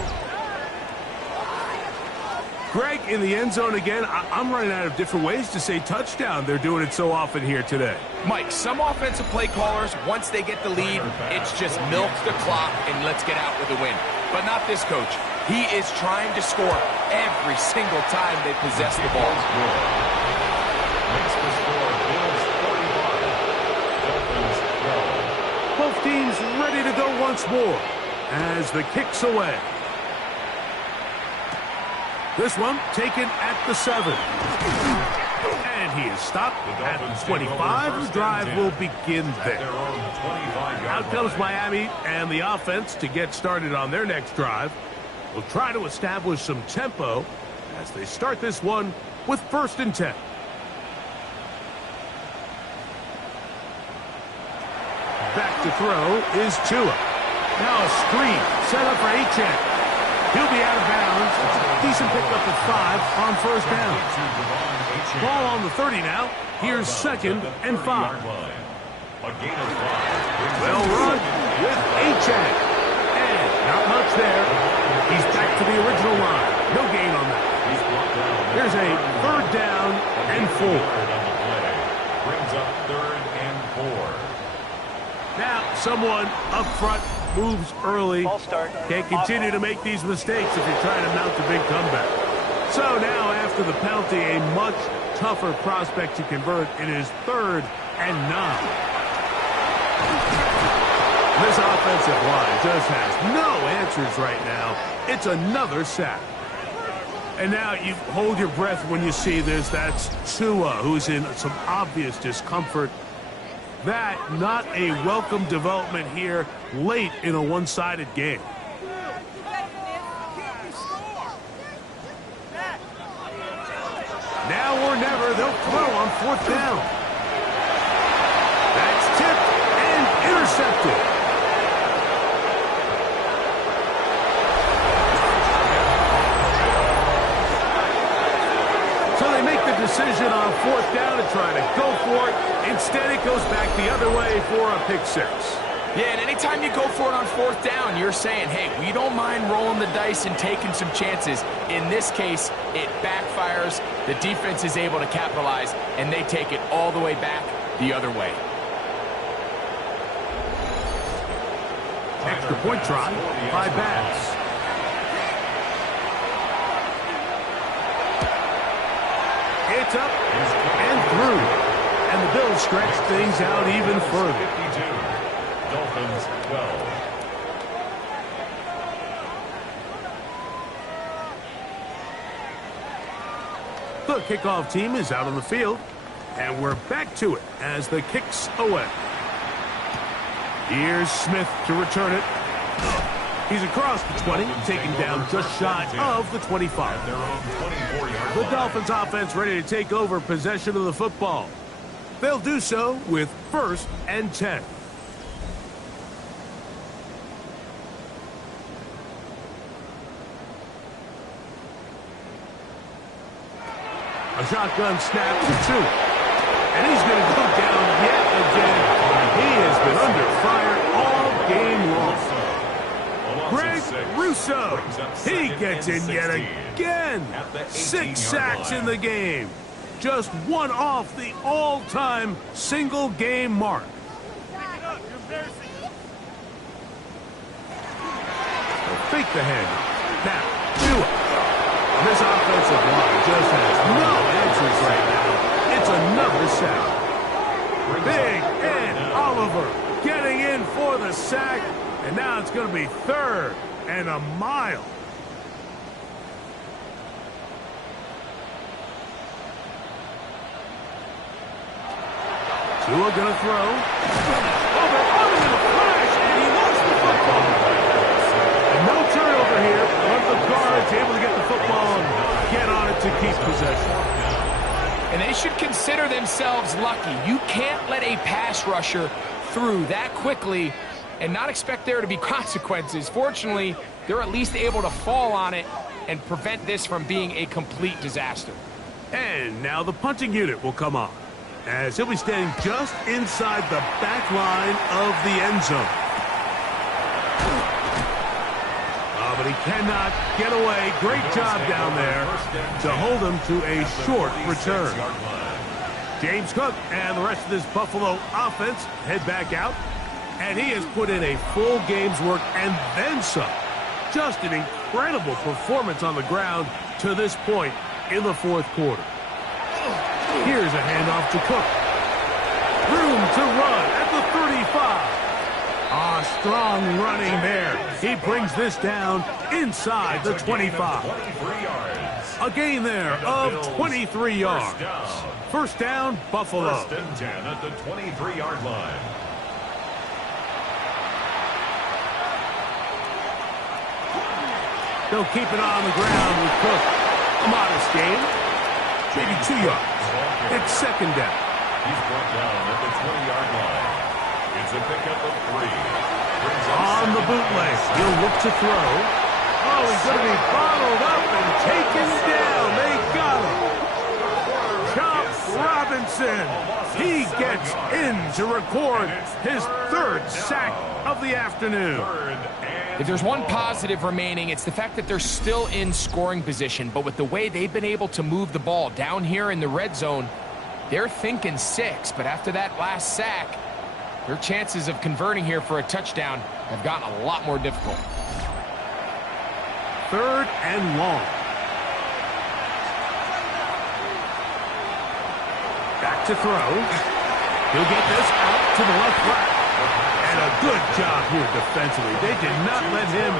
Greg, in the end zone again, I'm running out of different ways to say touchdown. They're doing it so often here today. Mike, some offensive play callers, once they get the lead, it's just milk the clock and let's get out with a win. But not this coach. He is trying to score every single time they possess the ball. Makes the score Bills 45, Dolphins 12. Both teams ready to go once more as the kick's away. This one taken at the 7. And he is stopped at the 25. The drive will begin there. Out comes Miami and the offense to get started on their next drive. Will try to establish some tempo as they start this one with 1st and 10. Back to throw is Tua. Now a screen set up for Achane. He'll be out of bounds. Decent pickup of 5 on 1st down. Ball on the 30 now. Here's 2nd and 5. Well run with Achane. And not much there. He's back to the original line. No gain on that. Here's a 3rd down and 4. Brings up 3rd and 4. Now someone up front moves early. Can't continue to make these mistakes if you're trying to mount a big comeback. So now after the penalty, a much tougher prospect to convert. It is 3rd and 9. This offensive line just has no answers right now. It's another sack. And now you hold your breath when you see this. That's Tua, who's in some obvious discomfort. That not a welcome development here late in a one-sided game. Now or never, they'll throw on 4th down. That's tipped and intercepted. So they make the decision on 4th down to try to go for it. Instead, it goes back the other way for a pick 6. Yeah, and anytime you go for it on 4th down, you're saying, hey, we don't mind rolling the dice and taking some chances. In this case, it backfires. The defense is able to capitalize, and they take it all the way back the other way. Extra point try by Bass. It's up and through. And the Bills stretch things out even further. 52. Dolphins 12. The kickoff team is out on the field. And we're back to it as the kick's away. Here's Smith to return it. He's across the 20, taken down just shy of the 25. The Dolphins offense ready to take over possession of the football. They'll do so with 1st and 10. A shotgun snap for 2. And he's going to go down yet again. He has been under fire all game long. Greg Russo, he gets in yet again. 6 sacks in the game. Just one off the all-time single-game mark. Fake the hand. Now, Tua. This offensive line just has no answers right now. It's another sack. Big Ed Oliver getting in for the sack. And now it's going to be 3rd and a mile. Tua going to throw. Oh, they're on him in a flash, and he lost the football. And no turnover here. One of the guards able to get the football and get on it to keep possession. And they should consider themselves lucky. You can't let a pass rusher through that quickly and not expect there to be consequences. Fortunately, they're at least able to fall on it and prevent this from being a complete disaster. And now the punting unit will come on, as he'll be standing just inside the back line of the end zone. Oh, but he cannot get away. Great job down there to hold him to a short return. James Cook and the rest of this Buffalo offense head back out. And he has put in a full game's work and then some. Just an incredible performance on the ground to this point in the 4th quarter. Here's a handoff to Cook. Room to run at the 35. Strong running there. He brings this down inside the 25. A gain there of 23 yards. First down, Buffalo. 1st and 10 at the 23-yard line. They'll keep it on the ground with Cook. A modest gain. Maybe 2 yards. It's 2nd down. He's brought down at the 20-yard line. It's a pickup of 3. On the bootleg, he'll look to throw. Oh, he's going to be bottled up and taken down. They got him. Chop Robinson. He gets in to record his 3rd sack of the afternoon. If there's one positive remaining, it's the fact that they're still in scoring position. But with the way they've been able to move the ball down here in the red zone, they're thinking 6. But after that last sack, their chances of converting here for a touchdown have gotten a lot more difficult. 3rd and long. Back to throw. He'll get this out to the left flat. And a good job here defensively. They did not let him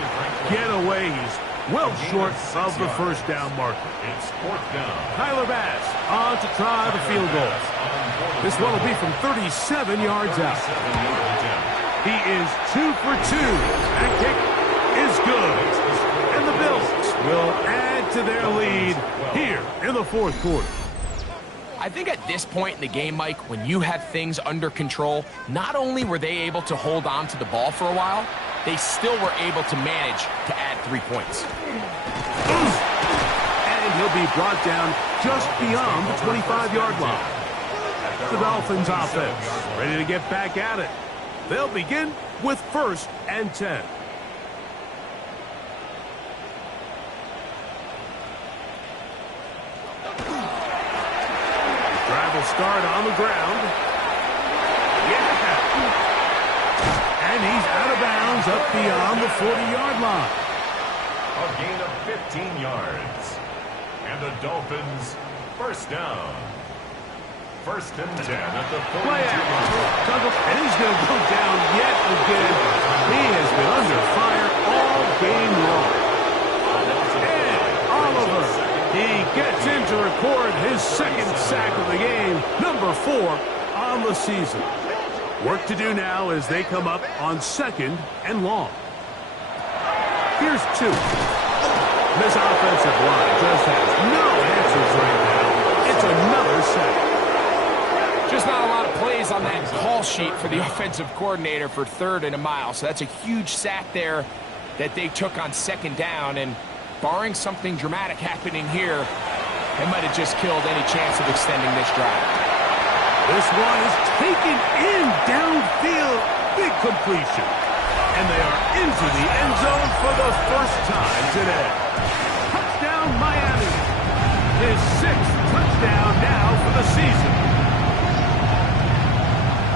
get away. He's well short of the first down marker. It's 4th down. Tyler Bass on to try the field goal. This one will be from 37 yards out. He is 2 for 2. That kick is good. And the Bills will add to their lead here in the 4th quarter. I think at this point in the game, Mike, when you have things under control, not only were they able to hold on to the ball for a while, they still were able to manage to add 3 points. And he'll be brought down just beyond the 25-yard line. The Dolphins offense ready to get back at it. They'll begin with 1st and 10. Start on the ground. Yeah. And he's out of bounds up beyond the 40-yard line. A gain of 15 yards. And the Dolphins 1st down. 1st and 10 at the 42-yard line. And he's going to go down yet again. He has been under fire all game long. And Oliver, he gets in to record his 2nd sack of the game, number 4 on the season. Work to do now as they come up on 2nd and long. Here's 2. This offensive line just has no answers right now. It's another sack. Just not a lot of plays on that call sheet for the offensive coordinator for 3rd and a mile. So that's a huge sack there that they took on 2nd down. And barring something dramatic happening here, They might have just killed any chance of extending this drive. This one is taken in downfield. Big completion. And they are into the end zone for the first time today. Touchdown, Miami. His 6th touchdown now for the season.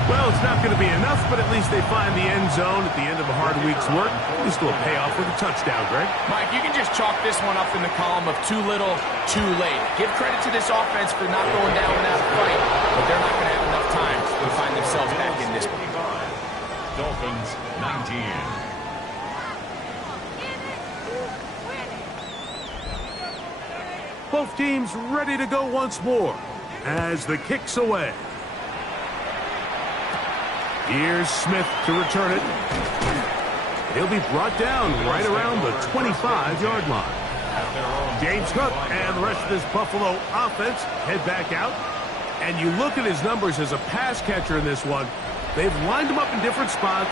Well, it's not going to be enough, but at least they find the end zone at the end of a hard week's work. This will pay off with a touchdown, Greg. Mike, you can just chalk this one up in the column of too little, too late. Give credit to this offense for not going down without a fight, but they're not going to have enough time to find themselves back in this one. Dolphins 19. Both teams ready to go once more as the kick's away. Here's Smith to return it. He'll be brought down right around the 25-yard line. James Cook and the rest of this Buffalo offense head back out. And you look at his numbers as a pass catcher in this one. They've lined him up in different spots,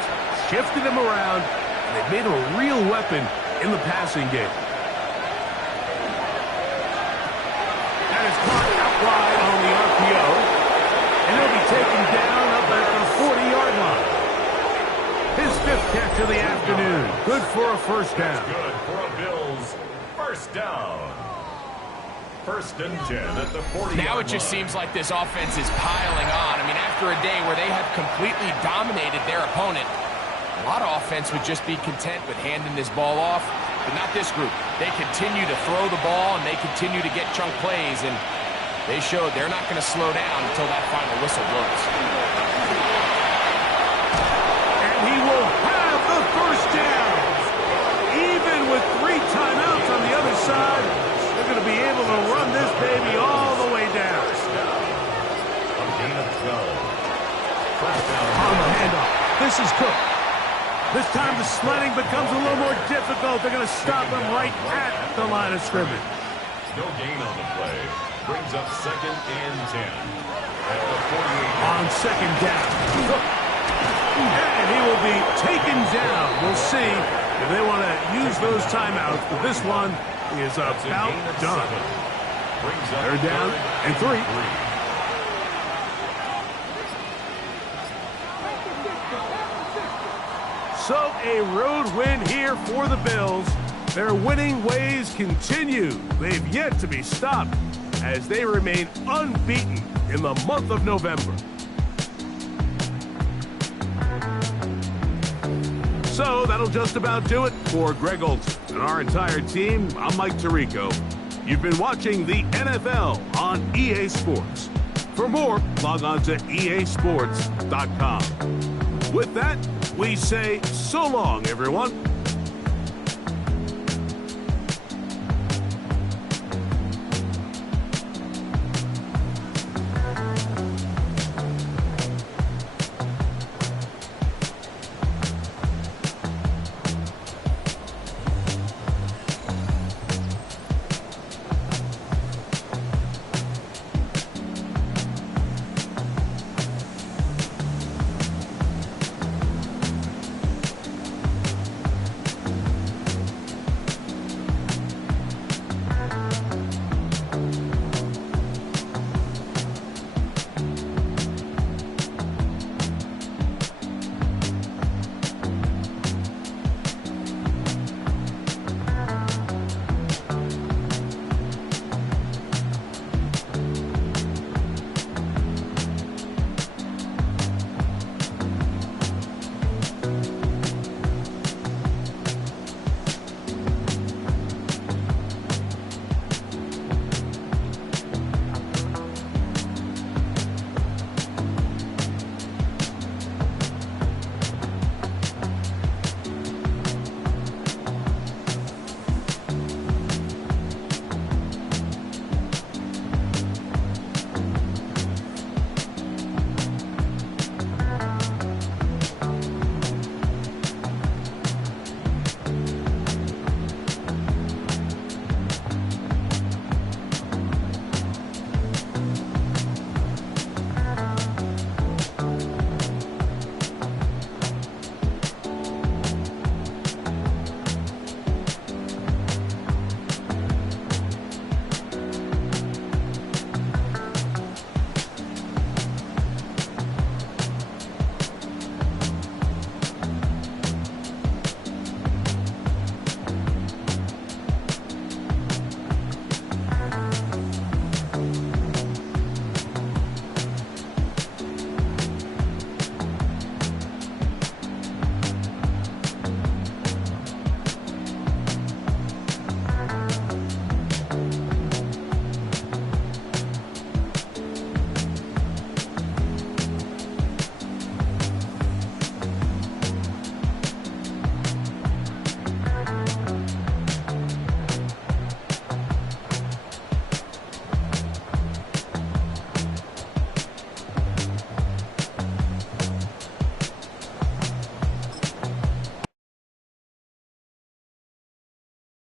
shifted him around, and they've made him a real weapon in the passing game. That is caught out wide on the RPO. And he'll be taken down up at the 40-yard line. His 5th catch of the afternoon. Good for a first down. Good for a Bills first down. 1st and 10 at the 40-yard line. Now it just seems like this offense is piling on. I mean, after a day where they have completely dominated their opponent, a lot of offense would just be content with handing this ball off, but not this group. They continue to throw the ball, and they continue to get chunk plays, and they showed they're not going to slow down until that final whistle blows. And he will have the first down. Even with 3 timeouts on the other side, they're going to be able to run this baby all the way down. A gain of 12. First down. On the handoff. This is Cook. This time the sledding becomes a little more difficult. They're going to stop him right at the line of scrimmage. No gain on the play. Brings up 2nd and 10. At the 48. On 2nd down. And he will be taken down. We'll see if they want to use those timeouts, but this one is about done. They're down and 3. So a road win here for the Bills. Their winning ways continue. They've yet to be stopped as they remain unbeaten in the month of November. So that'll just about do it for Greg Olson and our entire team. I'm Mike Tirico. You've been watching the NFL on EA Sports. For more, log on to easports.com. With that, we say so long, everyone.